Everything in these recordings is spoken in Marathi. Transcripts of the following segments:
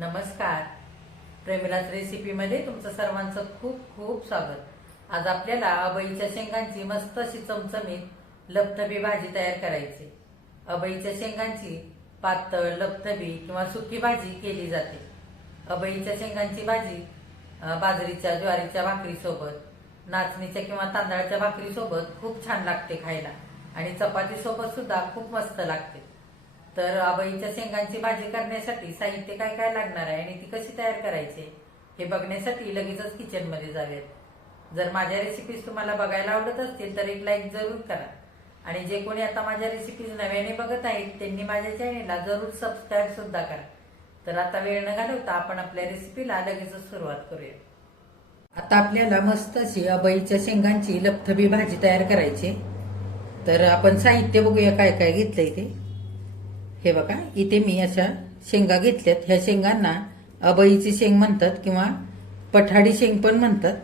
नमस्कार. प्रेमिलाच रेसिपीमध्ये तुमचं सर्वांचं खूप खूप स्वागत. आज आपल्याला अबईच्या शेंगांची मस्त अशी चमचमीत लपथबी भाजी तयार करायची. अबईच्या शेंगांची पातळ लपथबी किंवा सुकी भाजी केली जाते. अबईच्या शेंगांची भाजी बाजरीच्या ज्वारीच्या भाकरीसोबत नाचणीच्या किंवा तांदळाच्या भाकरीसोबत खूप छान लागते खायला. आणि चपातीसोबत सुद्धा खूप मस्त लागते. तर आबाईच्या शेंगांची भाजी करण्यासाठी साहित्य काय काय लागणार आहे आणि ती कशी तयार करायची हे बघण्यासाठी लगेचच किचनमध्ये जाऊयात. जर माझ्या रेसिपीज तुम्हाला बघायला आवडत असतील तर एक लाईक जरूर करा. आणि जे कोणी आता माझ्या रेसिपीज नव्याने बघत आहेत त्यांनी माझ्या चॅनेलला जरूर सबस्क्राईब सुद्धा करा. तर आता वेळ न घालवता आपण आपल्या रेसिपीला लगेचच सुरुवात करूया आता आपल्याला मस्त अशी अबईच्या शेंगांची लपथबी भाजी तयार करायची तर आपण साहित्य बघूया काय काय घेतलंय ते. हे बघा इथे मी अशा शेंगा घेतल्यात. ह्या शेंगांना अबईची शेंग म्हणतात किंवा पठाडी शेंग पण म्हणतात.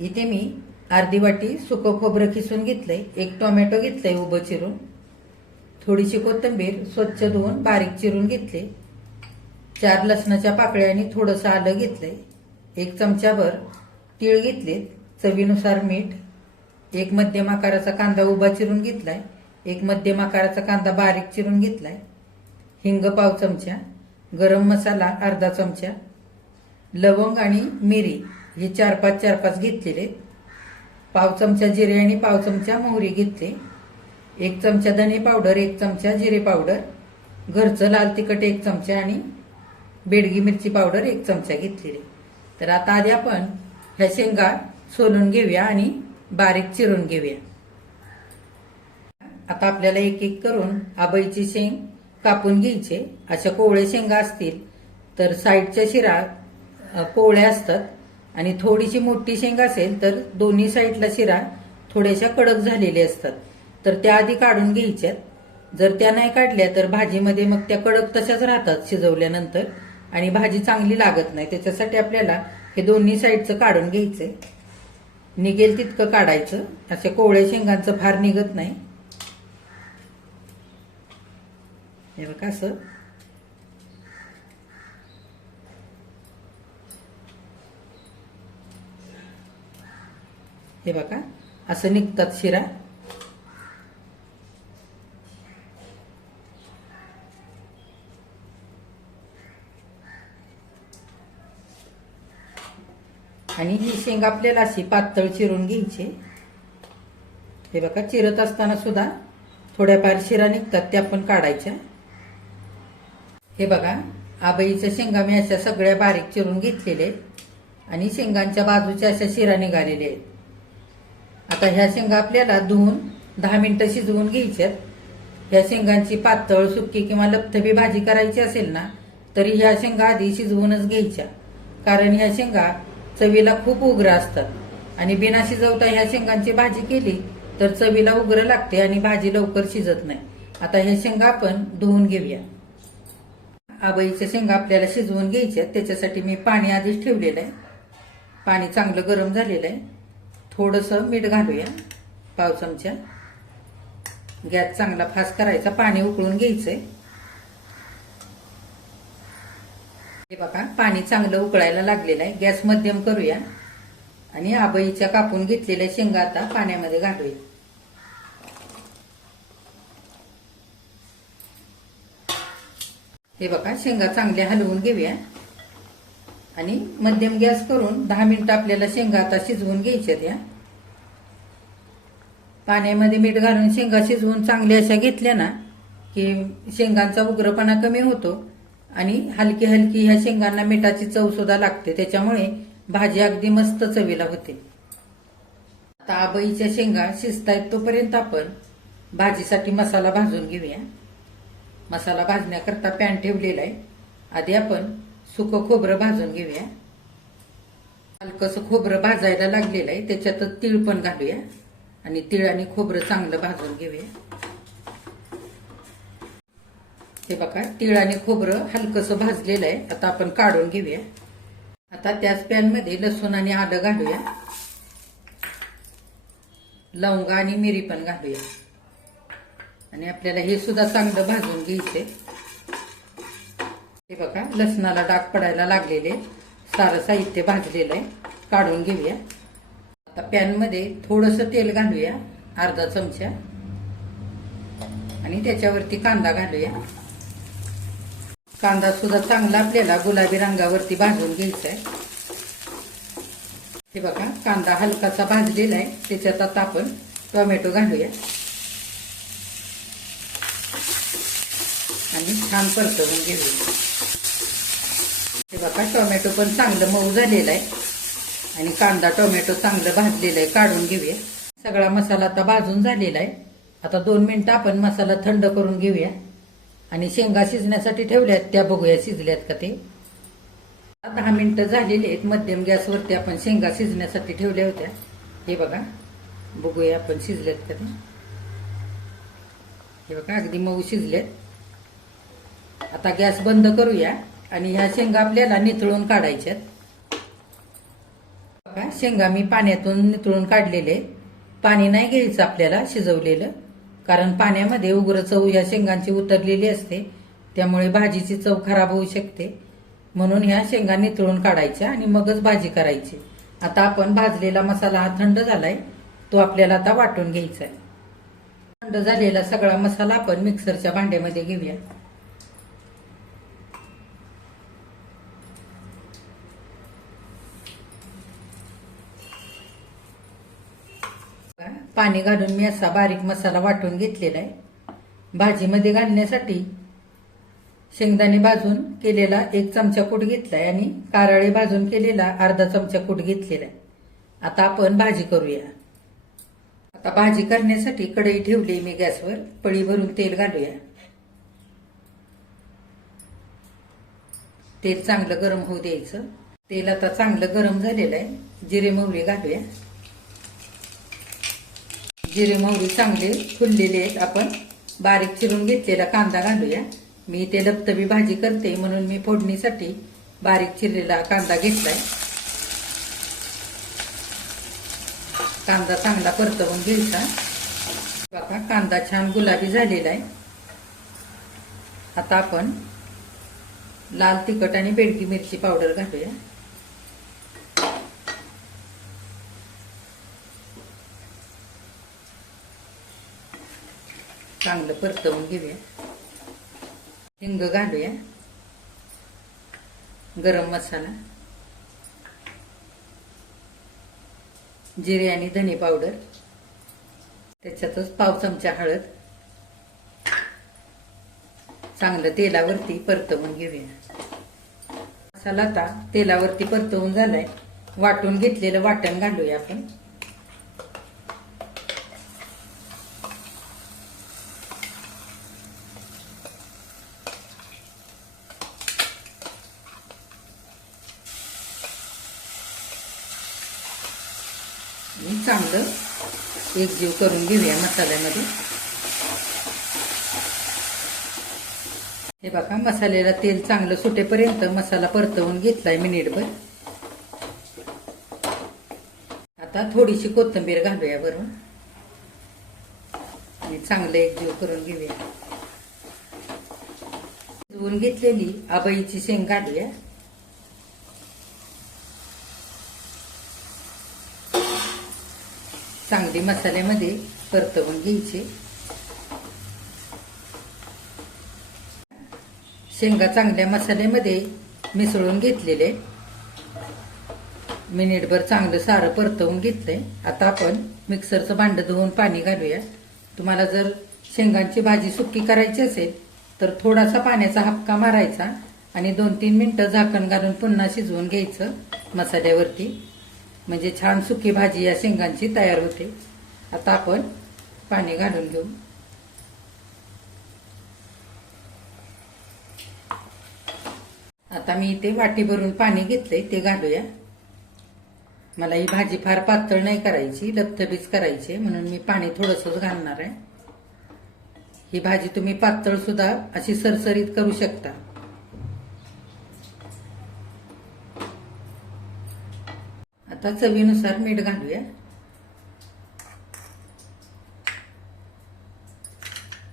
इथे मी अर्धी वाटी सुकं खोबरं खिसून घेतलंय. एक टोमॅटो घेतलंय उभं चिरून. थोडीशी कोथिंबीर स्वच्छ धुवून बारीक चिरून घेतली. चार लसणाच्या पाकळ्या आणि थोडंसं आलं घेतलंय. एक चमच्याभर तीळ घेतलेत. चवीनुसार मीठ. एक मध्यम आकाराचा कांदा उभा चिरून घेतलाय. एक मध्यम आकाराचा कांदा बारीक चिरून घेतलाय. हिंग पाव चमचा गरम मसाला अर्धा चमचा लवंग आणि मिरी हे चार पाच चार पाच घेतलेले पाव चमचा जिरे आणि पाव चमचा मोहरी घेतले. एक चमचा धने पावडर एक चमचा जिरे पावडर घरचं लाल तिखट एक चमचा आणि बेडगी मिरची पावडर एक चमचा घेतलेली. तर आता आधी आपण ह्या शेंगा सोलून घेऊया आणि बारीक चिरून घेऊया. आता आपल्याला एक एक करून आबईची शेंग कापून घ्यायचे. अशा कोवळे शेंगा असतील तर साईडच्या शिरा अ, कोवळ्या असतात. आणि थोडीशी मोठी शेंग असेल तर दोन्ही साईडला शिरा थोड्याशा कडक झालेल्या असतात. तर त्या आधी काढून घ्यायच्यात. जर त्या नाही काढल्या तर भाजीमध्ये मग त्या कडक तशाच राहतात शिजवल्यानंतर. आणि भाजी चांगली लागत नाही. त्याच्यासाठी आपल्याला हे दोन्ही साईडचं काढून घ्यायचंय. निघेल तितकं काढायचं. अशा कोवळ्या शेंगांचं फार निघत नाही. हे बघा असं. हे बघा असं निघतात शिरा. आणि ही शेंग आपल्याला अशी पातळ चिरून घ्यायची. हे बघा चिरत असताना सुद्धा थोड्याफार शिरा निघतात त्या पण काढायच्या. हे बघा आबईच्या शेंगा मी अशा सगळ्या बारीक चिरून घेतलेल्या आहेत आणि शेंगांच्या बाजूच्या अशा शिरा निघालेल्या आहेत. आता ह्या शेंगा आपल्याला धुवून दहा मिनिटं शिजवून घ्यायच्यात ह्या शेंगांची पातळ सुकी किंवा लपथबी भाजी करायची असेल ना तरी ह्या शेंगा आधी शिजवूनच घ्यायच्या. कारण ह्या शेंगा चवीला खूप उग्र असतात. आणि बिना शिजवता ह्या शेंगांची भाजी केली तर चवीला उग्र लागते आणि भाजी लवकर शिजत नाही. आता ह्या शेंगा आपण धुवून घेऊया. आबईच्या शेंगा आपल्याला शिजवून घ्यायच्या त्याच्यासाठी मी पाणी आधीच ठेवलेलं आहे. पाणी चांगलं गरम झालेलं आहे. थोडंसं मीठ घालूया पाव चमचा. गॅस चांगला फास्ट करायचा पाणी उकळून घ्यायचंय. हे बघा पाणी चांगलं उकळायला लागलेलं आहे. गॅस मध्यम करूया. आणि आबईच्या कापून घेतलेल्या शेंगा आता पाण्यामध्ये घालूया. हे बघा शेंगा चांगल्या हलवून घेऊया. आणि मध्यम गॅस करून दहा मिनिटं आपल्याला शेंगा आता शिजवून घ्यायच्या त्या. पाण्यामध्ये मीठ घालून शेंगा शिजवून चांगल्या अशा घेतल्या ना की शेंगांचा उग्रपणा कमी होतो आणि हलकी हलकी ह्या शेंगांना मिठाची चव सुद्धा लागते. त्याच्यामुळे भाजी अगदी मस्त चवीला होते. आता आबईच्या शेंगा शिजतायत तोपर्यंत आपण भाजीसाठी मसाला भाजून घेऊया. मसाला भाजण्याकरता पॅन ठेवलेला आहे. आधी आपण सुकं खोबरं भाजून घेऊया. हलकंसं खोबरं भाजायला लागलेलं आहे. त्याच्यातच तीळ पण घालूया. आणि तीळ आणि खोबरं चांगलं भाजून घेऊया. हे बघा तीळ आणि खोबरं हलकंसं भाजलेलं आहे. आता आपण काढून घेऊया. आता त्याच पॅनमध्ये लसूण आणि आलं घालूया. लवंगा आणि मिरी पण घालूया. आणि आपल्याला हे सुद्धा चांगलं भाजून घ्यायचंय. हे बघा लसणाला डाग पडायला लागलेले. सारं साहित्य भाजलेलं आहे. काढून घेऊया. आता पॅनमध्ये थोडंसं तेल घालूया अर्धा चमचा. आणि त्याच्यावरती कांदा घालूया. कांदा सुद्धा चांगला आपल्याला गुलाबी रंगावरती भाजून घ्यायचा आहे हे बघा कांदा हलकासा भाजलेला आहे. त्याच्यात आता आपण टोमॅटो घालूया आणि छान परतवून घेऊया हे बघा टोमॅटो पण चांगलं मऊ झालेलं आहे. आणि कांदा टोमॅटो चांगलं भाजलेलं आहे काढून घेऊया. सगळा मसाला आता भाजून झालेला आहे. आता दोन मिनिटं आपण मसाला थंड करून घेऊया. आणि शेंगा शिजण्यासाठी ठेवल्यात त्या बघूया शिजल्यात का ते. दहा मिनिटं झालेली आहेत. मध्यम गॅसवरती आपण शेंगा शिजण्यासाठी ठेवल्या होत्या. हे बघा बघूया आपण शिजल्यात का ते. हे बघा अगदी मऊ शिजल्यात. आता गॅस बंद करूया आणि ह्या शेंगा आपल्याला नितळून काढायच्यात. बघा शेंगा मी पाण्यातून नितळून काढलेले. पाणी नाही घ्यायचं आपल्याला शिजवलेलं कारण पाण्यामध्ये उग्र चव या शेंगांची उतरलेली असते. त्यामुळे भाजीची चव खराब होऊ शकते. म्हणून ह्या शेंगा नितळून काढायच्या आणि मगच भाजी करायची. आता आपण भाजलेला मसाला हा थंड झालाय तो आपल्याला आता वाटून घ्यायचा आहे थंड झालेला सगळा मसाला आपण मिक्सरच्या भांड्यामध्ये घेऊया. पाणी घालून मी असा बारीक मसाला वाटून घेतलेला आहे. भाजीमध्ये घालण्यासाठी शेंगदाणे भाजून केलेला एक चमचा कूट घेतलाय आणि कारळे भाजून केलेला अर्धा चमचा कूट घेतलेला आहे. आता आपण भाजी करूया. आता भाजी करण्यासाठी कढई ठेवली मी गॅसवर. पळी भरून तेल घालूया. तेल चांगलं गरम होऊ द्यायचं. तेल आता चांगलं गरम झालेलं आहे. जिरे मोहरी घालूया. जिरे मोहरी चांगले फुललेले आहेत. आपण बारीक चिरून घेतलेला कांदा घालूया. मी ते दबतबी भाजी करते म्हणून मी फोडणीसाठी बारीक चिरलेला कांदा घेतलाय. कांदा चांगला परतवून घ्यायचा. बघा कांदा छान गुलाबी झालेला आहे. आता आपण लाल तिखट आणि बेडकी मिरची पावडर घालूया. चांगलं परतवून घेऊया. हिंग घालूया. गरम मसाला. जिरे आणि धने पावडर. त्याच्यातच पाव चमचा हळद. चांगलं तेलावरती परतवून घेऊया. मसाला आता तेलावरती परतवून झालाय. वाटून घेतलेलं वाटण घालूया आपण. आणि चांगलं एकजीव करून घेऊया मसाल्यामध्ये. हे बघा मसाल्याला तेल चांगलं सुटेपर्यंत मसाला परतवून घेतलाय मिनिटभर. आता थोडीशी कोथिंबीर घालूया वरून. आणि चांगलं एकजीव करून घेऊया. धुवून घेतलेली आबाईची शेंग घालूया. चांगली मसाल्यामध्ये परतवून घ्यायची. शेंगा चांगल्या मसाल्यामध्ये मिसळून घेतलेले. मिनिटभर चांगलं सारं परतवून घेतलंय. आता आपण मिक्सरचं भांडं धुवून पाणी घालूया. तुम्हाला जर शेंगांची भाजी सुकी करायची असेल तर थोडासा पाण्याचा हपका मारायचा आणि दोन तीन मिनिटं झाकण घालून पुन्हा शिजवून घ्यायचं मसाल्यावरती. म्हणजे छान सुकी भाजी या शेंगांची तयार होते. आता आपण पाणी घालून घेऊ. आता मी इथे वाटी भरून पाणी घेतलंय ते घालूया. मला ही भाजी फार पातळ नाही करायची लपथबीच करायची म्हणून मी पाणी थोडंसंच घालणार आहे. ही भाजी तुम्ही पातळ सुद्धा अशी सरसरीत करू शकता. आता चवीनुसार मीठ घालूया.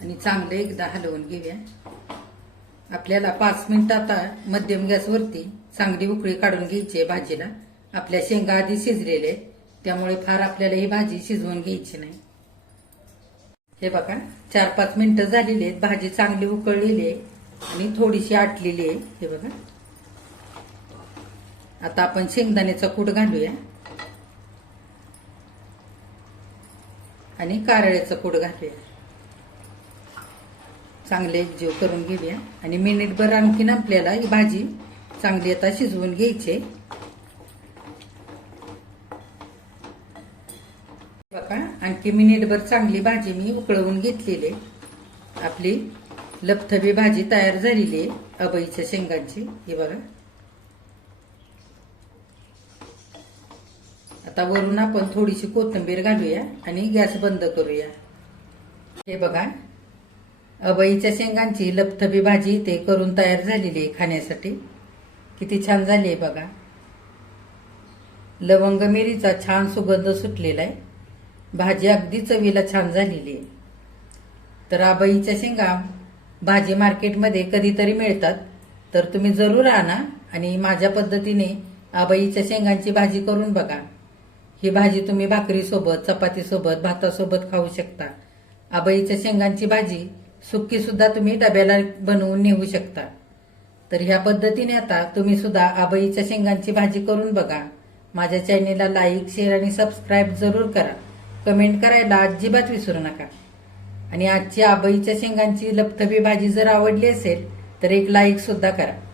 आणि चांगलं एकदा हलवून घेऊया. आपल्याला पाच मिनिट आता मध्यम गॅसवरती चांगली उकळी काढून घ्यायची आहे भाजीला. आपल्या शेंगा आधी शिजलेले त्यामुळे फार आपल्याला ही भाजी शिजवून घ्यायची नाही. हे बघा चार पाच मिनिटं झालेली आहेत. भाजी चांगली उकळलेली आहे आणि थोडीशी आटलेली आहे. हे बघा. आता आपण शेंगदाण्याचा कूट घालूया. आणि कारळ्याचं कूट घालूया. चांगले जीव करून घेऊया. आणि मिनिटभर आणखीन आपल्याला ही भाजी चांगली आता शिजवून घ्यायची. बघा आणखी मिनिटभर चांगली भाजी मी उकळवून घेतलेली आहे. आपली लपथबी भाजी तयार झालेली आहे अबईच्या शेंगांची. हे बघा. आता वरून आपण थोडीशी कोथिंबीर घालूया आणि गॅस बंद करूया. हे बघा अबईच्या शेंगांची लपथबी भाजी ते करून तयार झालेली आहे खाण्यासाठी. किती छान झाली आहे बघा. लवंग मिरीचा छान सुगंध सुटलेला आहे. भाजी अगदी चवीला छान झालेली आहे. तर अबईच्या शेंगा भाजी मार्केटमध्ये कधीतरी मिळतात. तर तुम्ही जरूर आणा आणि माझ्या पद्धतीने अबईच्या शेंगांची भाजी करून बघा. ही भाजी तुम्ही भाकरीसोबत चपातीसोबत भातासोबत खाऊ शकता. आबईच्या शेंगांची भाजी सुक्की सुद्धा तुम्ही डब्याला बनवून नेऊ शकता. तर ह्या पद्धतीने आता तुम्ही सुद्धा आबईच्या शेंगांची भाजी करून बघा. माझ्या चॅनेलला लाईक शेअर आणि सबस्क्राईब जरूर करा. कमेंट करायला अजिबात विसरू नका. आणि आजची आबईच्या शेंगांची लपथबी भाजी जर आवडली असेल तर एक लाईक सुद्धा करा.